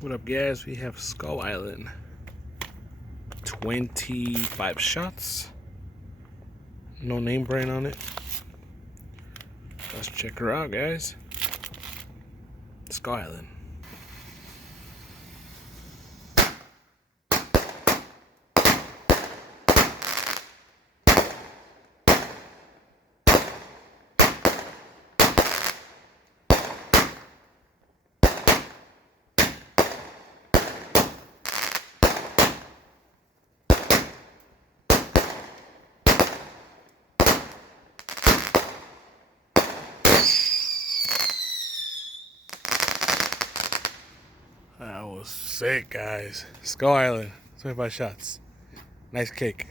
What up, guys? We have Skull Island. 25 shots. No name brand on it. Let's check her out, guys. Skull Island. That was sick, guys. Skull Island, 25 shots. Nice cake.